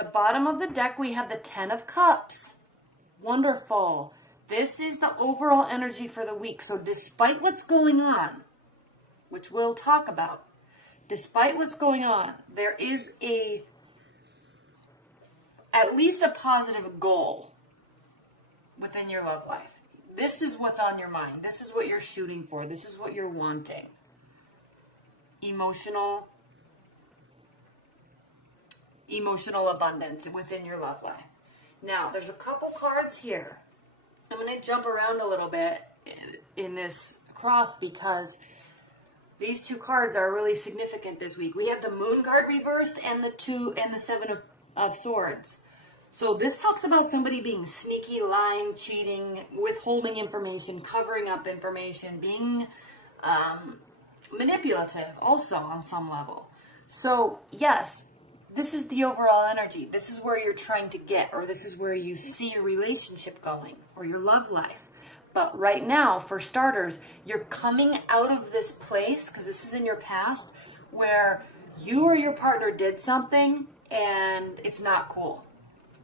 the bottom of the deck, we have the 10 of Cups. Wonderful. This is the overall energy for the week. So despite what's going on, which we'll talk about, despite what's going on, there is at least a positive goal within your love life. This is what's on your mind. This is what you're shooting for. This is what you're wanting. Emotional abundance within your love life. Now, there's a couple cards here. I'm going to jump around a little bit in this cross because these two cards are really significant this week. We have the Moon card reversed and the Seven of Swords. So this talks about somebody being sneaky, lying, cheating, withholding information, covering up information, being manipulative also on some level. So yes, this is the overall energy. This is where you're trying to get, or this is where you see your relationship going, or your love life. But right now, for starters, you're coming out of this place, because this is in your past, where you or your partner did something and it's not cool.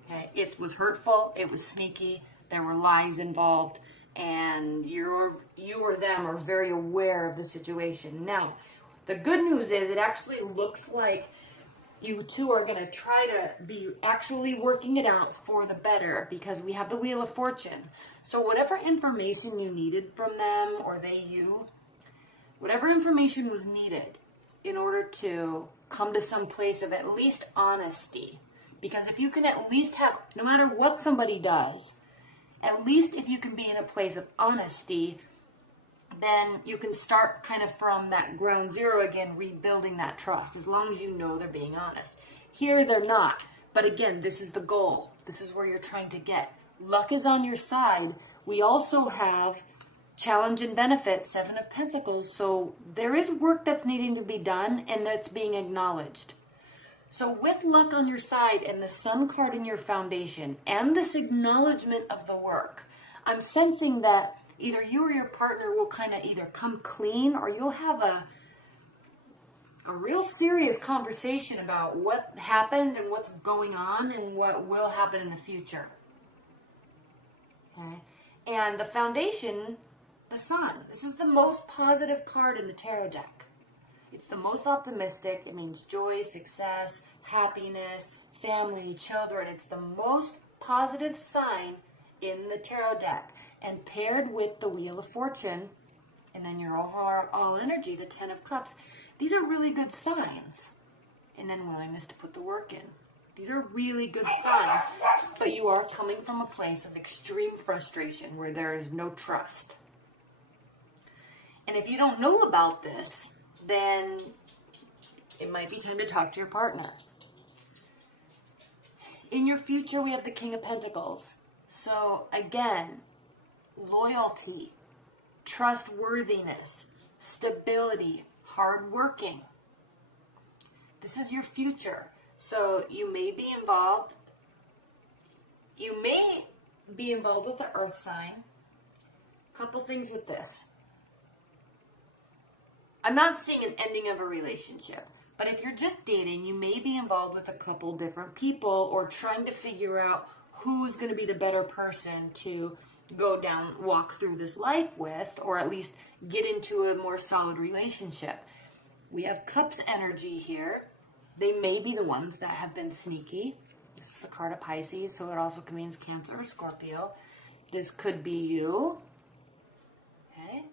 Okay? It was hurtful, it was sneaky, there were lies involved, and you or them are very aware of the situation. Now, the good news is it actually looks like you two are going to try to be actually working it out for the better, because we have the Wheel of Fortune. So whatever information you needed from them, or they you, whatever information was needed in order to come to some place of at least honesty. Because if you can at least have, no matter what somebody does, at least if you can be in a place of honesty, then you can start kind of from that ground zero again, rebuilding that trust, as long as you know they're being honest. Here, they're not. But again, this is the goal. This is where you're trying to get. Luck is on your side. We also have challenge and benefit, Seven of Pentacles. So there is work that's needing to be done, and that's being acknowledged. So with luck on your side and the Sun card in your foundation, and this acknowledgement of the work, I'm sensing that either you or your partner will kind of either come clean, or you'll have a real serious conversation about what happened and what's going on and what will happen in the future. Okay? And the foundation, the Sun. This is the most positive card in the tarot deck. It's the most optimistic. It means joy, success, happiness, family, children. It's the most positive sign in the tarot deck. And paired with the Wheel of Fortune, and then your overall energy, the 10 of Cups, these are really good signs. And then willingness to put the work in. These are really good signs. But you are coming from a place of extreme frustration where there is no trust. And if you don't know about this, then it might be time to talk to your partner. In your future, we have the King of Pentacles. So again, loyalty, trustworthiness, stability, hardworking. This is your future. So you may be involved. You may be involved with the Earth sign. Couple things with this. I'm not seeing an ending of a relationship. But if you're just dating, you may be involved with a couple different people, or trying to figure out who's going to be the better person to walk through this life with, or at least get into a more solid relationship. We have Cups energy here. They may be the ones that have been sneaky. This is the card of Pisces, so it also means Cancer or Scorpio. This could be you. Okay.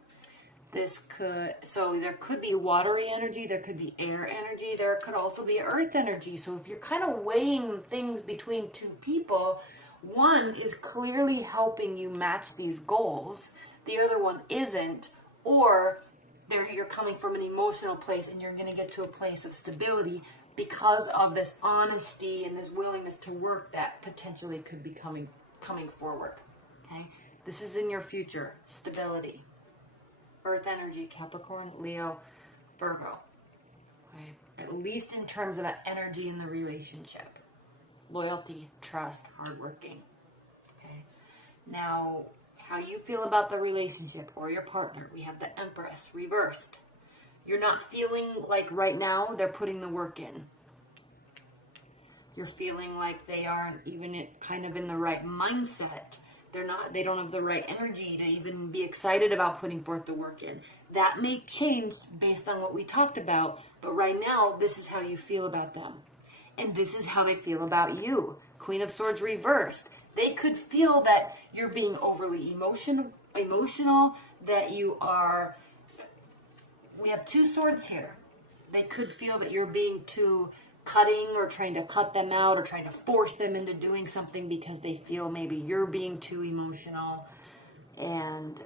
So there could be watery energy, there could be air energy, there could also be earth energy. So if you're kind of weighing things between two people, one is clearly helping you match these goals, the other one isn't, or you're coming from an emotional place and you're going to get to a place of stability because of this honesty and this willingness to work that potentially could be coming forward. Okay? This is in your future. Stability. Earth energy, Capricorn, Leo, Virgo. Okay? At least in terms of that energy in the relationship. Loyalty, trust, hardworking. Okay. Now, how you feel about the relationship or your partner. We have the Empress reversed. You're not feeling like right now they're putting the work in. You're feeling like they aren't even kind of in the right mindset. They don't have the right energy to even be excited about putting forth the work in. That may change based on what we talked about, but right now, this is how you feel about them. And this is how they feel about you. Queen of Swords reversed. They could feel that you're being overly emotional, that you are, we have 2 swords here. They could feel that you're being too cutting or trying to cut them out or trying to force them into doing something because they feel maybe you're being too emotional. And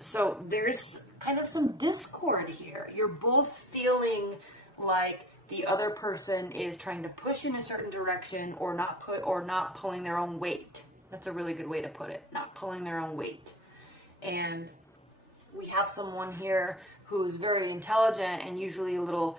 so there's kind of some discord here. You're both feeling like the other person is trying to push in a certain direction or not pulling their own weight. That's a really good way to put it. Not pulling their own weight. And we have someone here who's very intelligent and usually a little,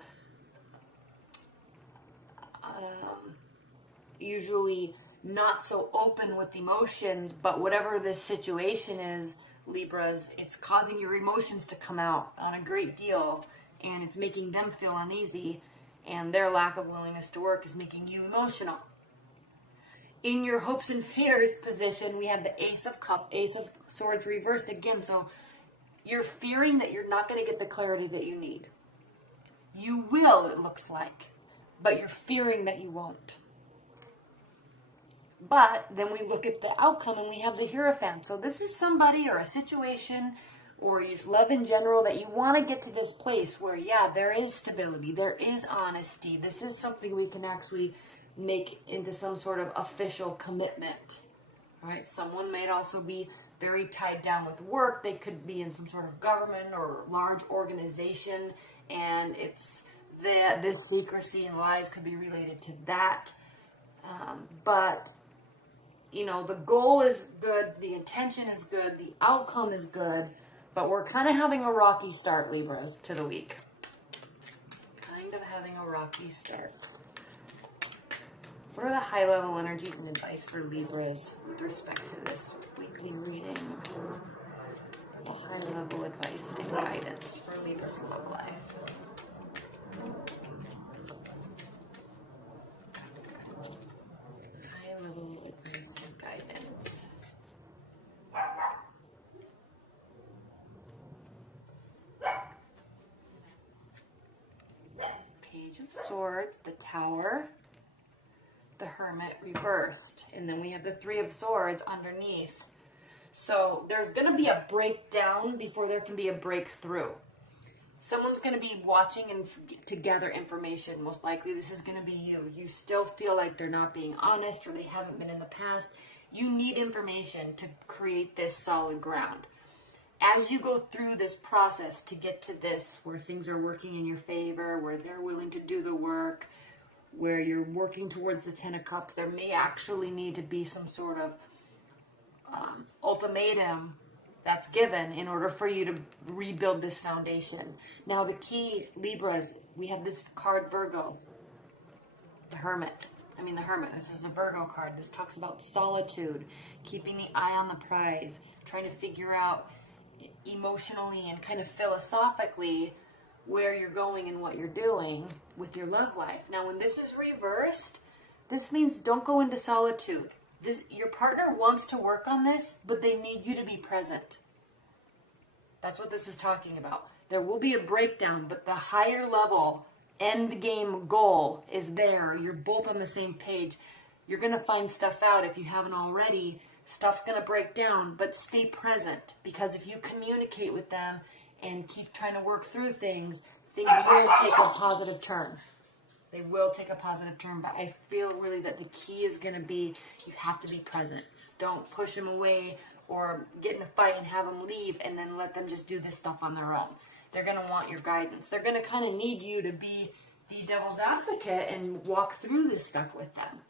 usually not so open with emotions, but whatever this situation is, Libras, it's causing your emotions to come out on a great deal, and it's making them feel uneasy, and their lack of willingness to work is making you emotional. In your hopes and fears position, we have the Ace of Swords reversed again. So you're fearing that you're not going to get the clarity that you need. You will, it looks like, but you're fearing that you won't. But then we look at the outcome and we have the Hierophant. So this is somebody or a situation or just love in general that you want to get to this place where, yeah, there is stability, there is honesty. This is something we can actually make into some sort of official commitment. All right, someone might also be very tied down with work. They could be in some sort of government or large organization, and it's this secrecy and lies could be related to that. But you know, the goal is good, the intention is good, the outcome is good, but we're kind of having a rocky start, Libras, to the week. Kind of having a rocky start. What are the high-level energies and advice for Libras with respect to this weekly reading? The high-level advice and guidance for Libras' love life. High-level advice and guidance. Page of Swords, the Tower, the Hermit reversed, and then we have the Three of Swords underneath. So there's going to be a breakdown before there can be a breakthrough. Someone's going to be watching and to gather information. Most likely this is going to be you. You still feel like they're not being honest or they haven't been in the past. You need information to create this solid ground. As you go through this process to get to this, where things are working in your favor, where they're willing to do the work, where you're working towards the 10 of Cups, there may actually need to be some sort of ultimatum that's given in order for you to rebuild this foundation. Now the key, Libras, we have this card Virgo, the Hermit. This is a Virgo card. This talks about solitude, keeping the eye on the prize, trying to figure out emotionally and kind of philosophically where you're going and what you're doing with your love life. Now, when this is reversed, this means don't go into solitude. Your partner wants to work on this, but they need you to be present. That's what this is talking about. There will be a breakdown, but the higher level end game goal is there. You're both on the same page. You're going to find stuff out if you haven't already. Stuff's going to break down, but stay present, because if you communicate with them and keep trying to work through things will take a positive turn. They will take a positive turn, but I feel really that the key is going to be you have to be present. Don't push them away or get in a fight and have them leave and then let them just do this stuff on their own. They're going to want your guidance. They're going to kind of need you to be the devil's advocate and walk through this stuff with them.